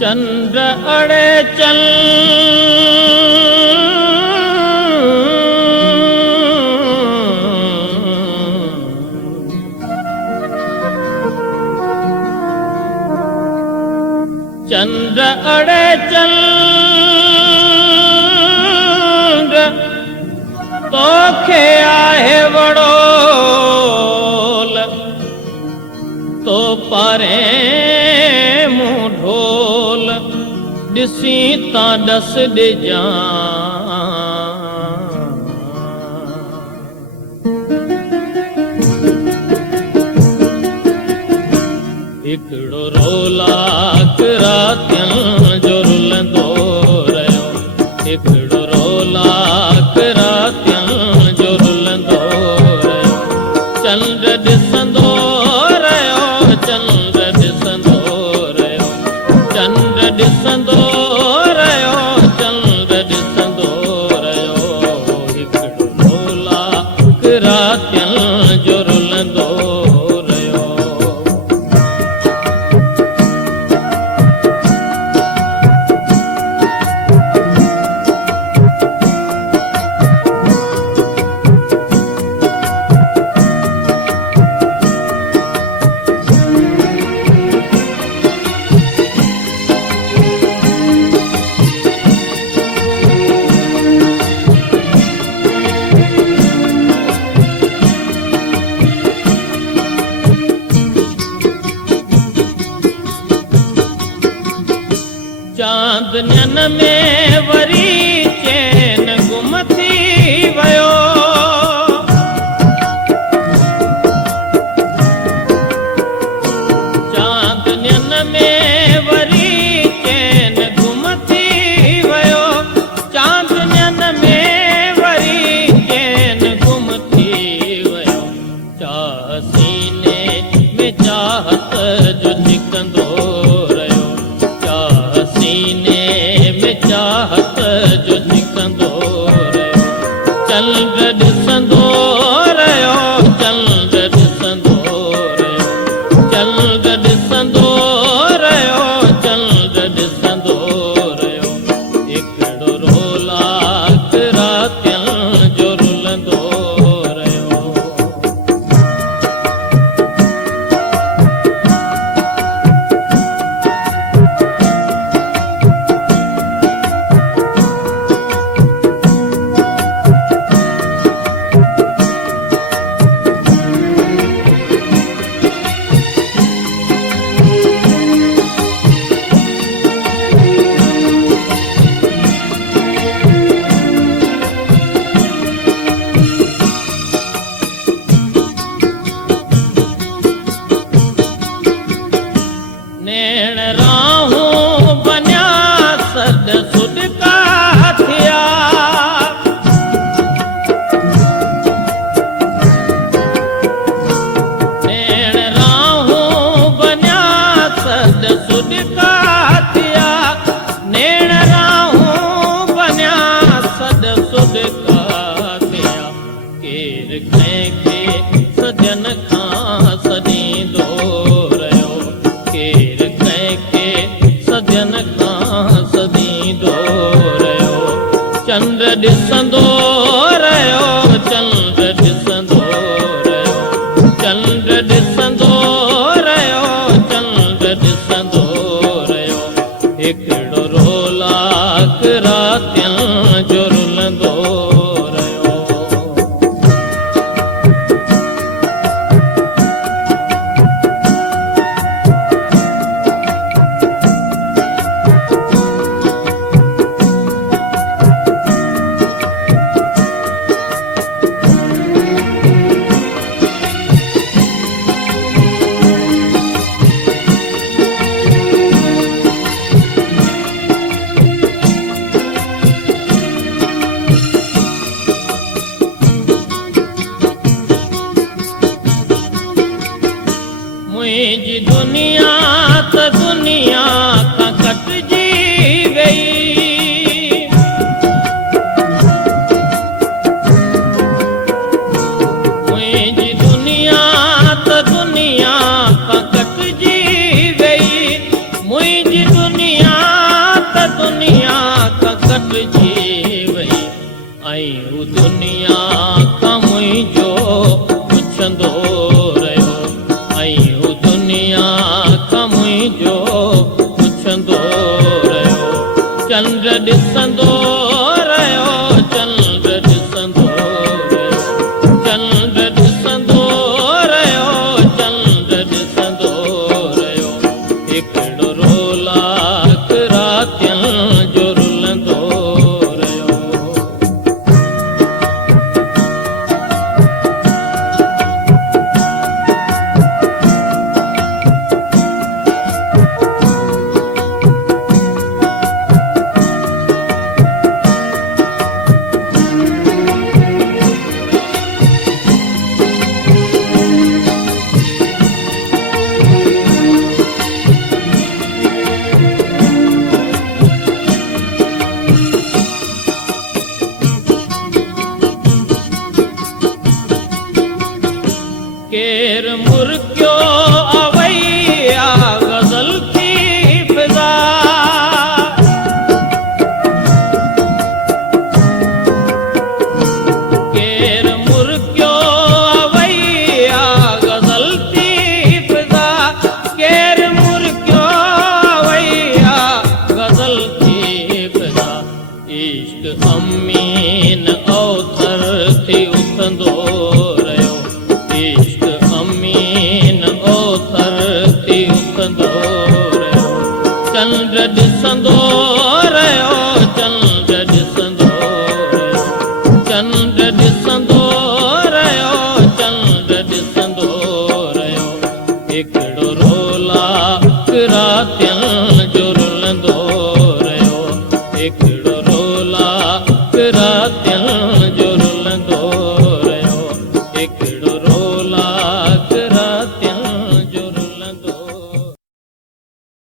चंद्र अड़े चल चंद्र अड़े चल तोखे आहे वड़ोल तो पारे मुंह ढोल ॾिसी तां डस ॾिजां हिकिड़ो रोलाक रातियुनि जो रुलंदो रहियो हिकिड़ो रोलाक रातियुनि जो रुलंदो रहियो चंड ॾिसंदो रहियो चंड ॾिसंदो रहियो चंड ॾिसंदो रहियो चंड ॾिसंदो रहियो हिकिड़ो रोलाक रातियुनि जो रुलंदो चांदनियन में वरी चैन गुम थी वियो चांदनियन में वरी चैन गुम थी वियो चांदनियन में वरी चैन गुम थी वियो चाह सीने में चाहत जो निकंदो चाहत जो निकंदो रहियो चंड ॾिसंदो रहियो चंड ॾिसंदो रहियो चंड ॾिसंदो रहियो चंड ॾिसंदो रहियो हिकिड़ो रोलाक रातियुनि जो रुलंदो रहियो सजन खां सॾींदो रहियो केर कंहिंखे सजन खां सॾींदो रहियो चंड ॾिसंदो रहियो चंड ॾिसंदो रहियो चंड ॾिसंदो रहियो चंड ॾिसंदो रहियो हिकिड़ो रोलाक रातियुनि जो रुलंदो रहियो दुनिया खां मुंहिंजो पुछंदो रहियो, ऐं दुनिया खां मुंहिंजो पुछंदो रहियो। चंड ॾिसंदो रहियो, चंड ॾिसंदो रहियो, चंड ॾिसंदो रहियो, चंड ॾिसंदो रहियो। हिकिड़ो रोलाक रातियुनि जो रुलंदो रहियो। केर मुर्गियो अवैया गज़ल थी फिज़ा, केर मुर्गियो अवैया गज़ल थी फिज़ा, केर मुर्गियो अवैया गज़ल थी फिज़ा। इश्क अमीन औथर थी उथंदो